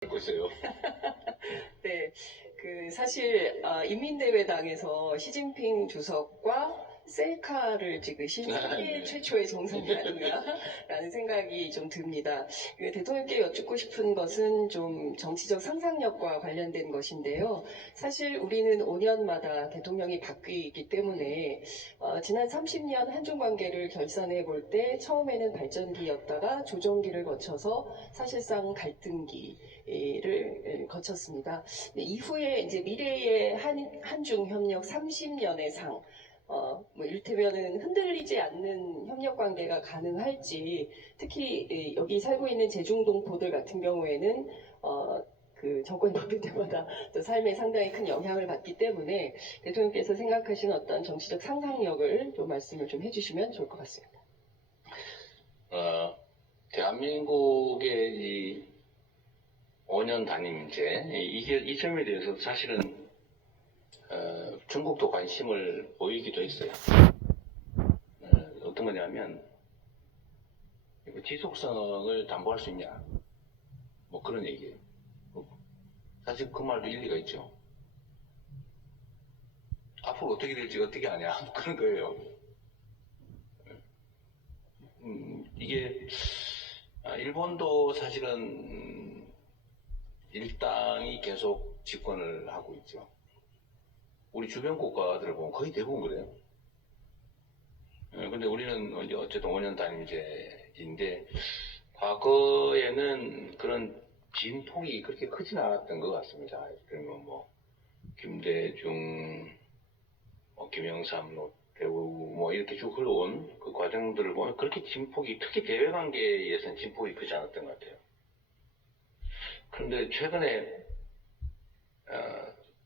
듣고 있어요. 네, 사실 인민대회당에서 시진핑 주석과 셀카를 찍으신 세계 네. 최초의 정상이 아닌가라는 생각이 좀 듭니다. 대통령께 여쭙고 싶은 것은 좀 정치적 상상력과 관련된 것인데요. 사실 우리는 5년마다 대통령이 바뀌기 때문에 지난 30년 한중 관계를 결산해 볼 때 처음에는 발전기였다가 조정기를 거쳐서 사실상 갈등기를 거쳤습니다. 이후에 이제 미래의 한중 협력 30년의 상, 이를테면은 흔들리지 않는 협력 관계가 가능할지, 특히 여기 살고 있는 제중동포들 같은 경우에는 정권이 바뀔 때마다 또 삶에 상당히 큰 영향을 받기 때문에 대통령께서 생각하시는 어떤 정치적 상상력을 좀 말씀을 좀 해주시면 좋을 것 같습니다. 대한민국의 이 5년 단임제 이 점에 대해서 사실은 중국도 관심을 보이기도 했어요. 어떤 거냐면 지속성을 담보할 수 있냐, 뭐 그런 얘기예요. 사실 그 말도 일리가 있죠. 앞으로 어떻게 될지 어떻게 아냐, 뭐 그런 거예요. 이게 일본도 사실은 일당이 계속 집권을 하고 있죠. 우리 주변 국가들을 보면 거의 대부분 그래요. 근데 우리는 이제 어쨌든 5년 단임제인데, 과거에는 그런 진폭이 그렇게 크진 않았던 것 같습니다. 그러면 김대중, 김영삼, 노태우, 이렇게 쭉 흘러온 그 과정들을 보면 그렇게 진폭이, 특히 대외 관계에서는 진폭이 크지 않았던 것 같아요. 그런데 최근에,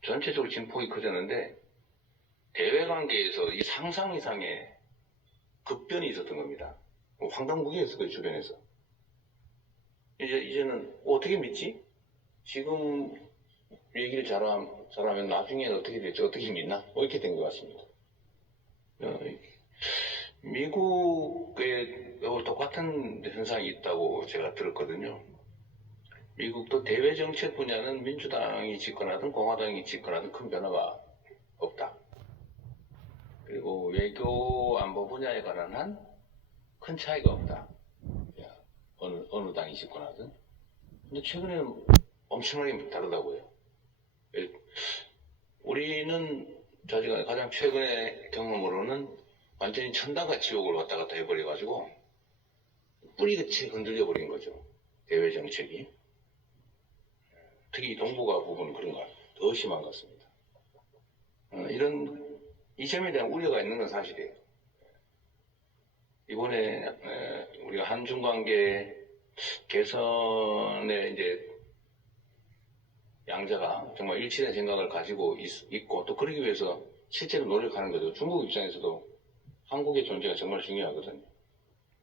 전체적으로 진폭이 커졌는데, 대외 관계에서 이 상상 이상의 급변이 있었던 겁니다. 황당무계했을 거예요, 주변에서. 이제는 어떻게 믿지? 지금 얘기를 잘하면 나중에는 어떻게 될지 어떻게 믿나? 이렇게 된 것 같습니다. 미국에 똑같은 현상이 있다고 제가 들었거든요. 미국도 대외 정책 분야는 민주당이 집권하든 공화당이 집권하든 큰 변화가 없다. 그리고 외교 안보 분야에 관한 한 큰 차이가 없다. 어느 당이 집권하든. 근데 최근에는 엄청나게 다르다고요. 우리는 저희가 가장 최근의 경험으로는 완전히 천당과 지옥을 왔다 갔다 해버려가지고 뿌리끝이 흔들려 버린 거죠. 대외 정책이. 특히 동북아 부분은 그런 것 같아요. 더 심한 것 같습니다. 이 점에 대한 우려가 있는 건 사실이에요. 이번에 우리가 한중 관계 개선에 이제 양자가 정말 일치된 생각을 가지고 있고 또 그러기 위해서 실제로 노력하는 거죠. 중국 입장에서도 한국의 존재가 정말 중요하거든요.